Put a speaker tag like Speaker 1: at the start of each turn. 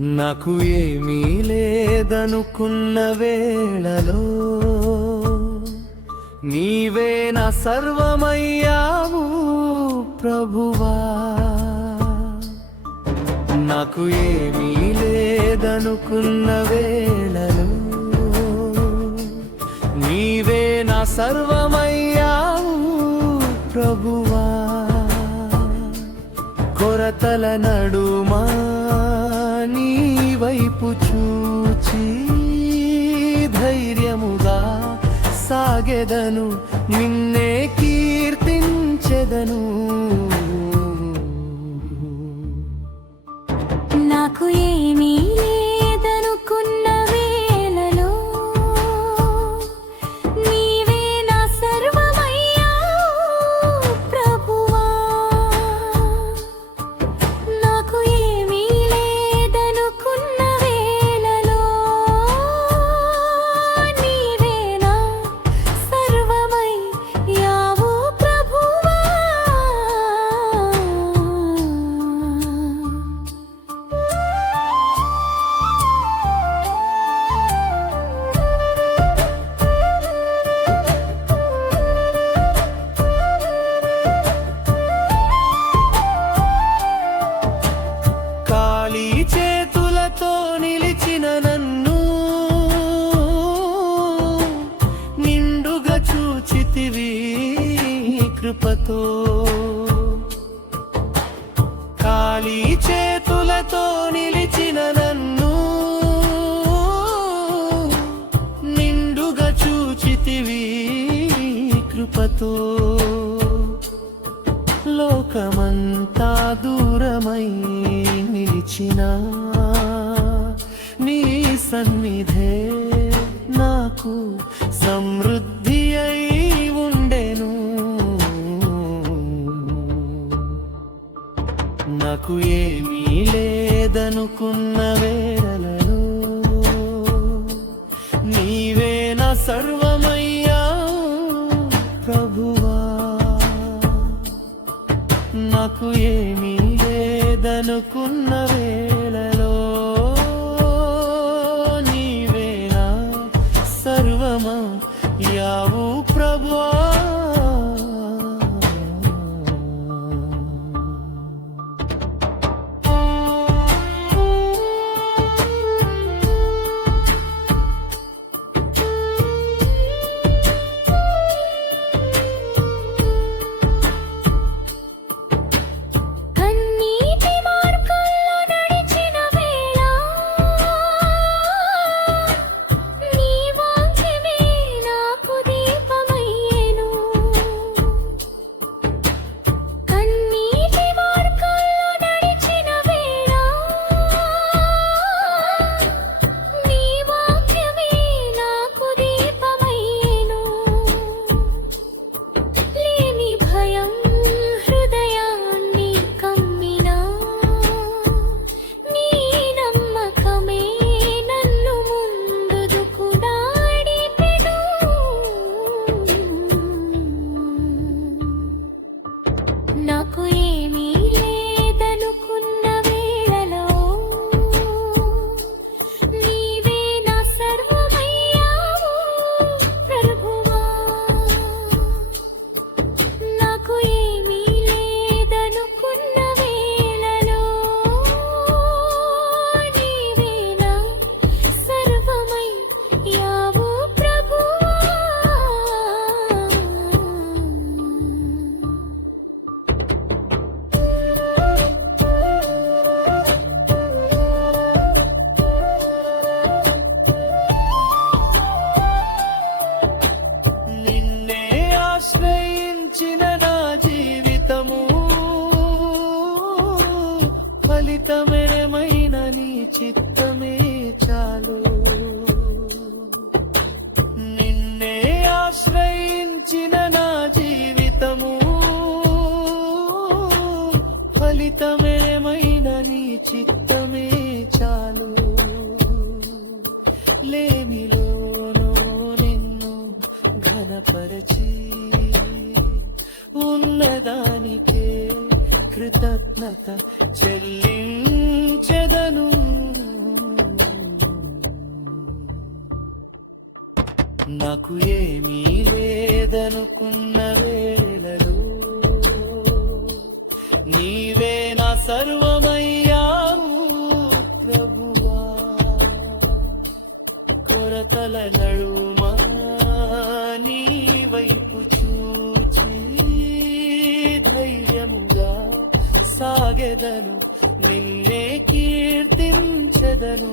Speaker 1: నాకు ఏమీ లేదనుకున్న వేళలో నీవే నా సర్వమయ్యావు ప్రభువా. నాకు ఏమీ లేదనుకున్న వేళలో నీవే నా సర్వమయ్యావు ప్రభువా. కొరతల నడుమా వైపు చూచి ధైర్యముగా సాగెదను నిన్నే కీర్తించెదను. కృపతో ఖాళీ చేతులతో నిలిచిన నన్ను నిండుగా చూచితివి కృపతో. లోకమంతా దూరమై నిలిచిన నీ సన్నిధే నాకు సమృద్ధి నాకు ఏమీ లేదనుకున్న వేళలలో నీవే నా సర్వమయ్యా ప్రభువా. నాకు ఏమీ లేదనుకున్న
Speaker 2: వేళ
Speaker 1: ఫలితమేమైన నీ చిత్తమే చాలు. నిన్నే ఆశ్రయించిన నా జీవితము ఫలితమేమైన నీ చిత్తమే చాలు. లేనిలోనో నిన్ను ఘనపరచి ఉన్నదానికే కృతజ్ఞత చెల్లించదను. నాకు ఏమీ లేదనుకున్న వేళలు నీవే నా సర్వమయ్యావు ప్రభువా. కొరతల నడుము సాగెదను నిన్నే కీర్తించెదను.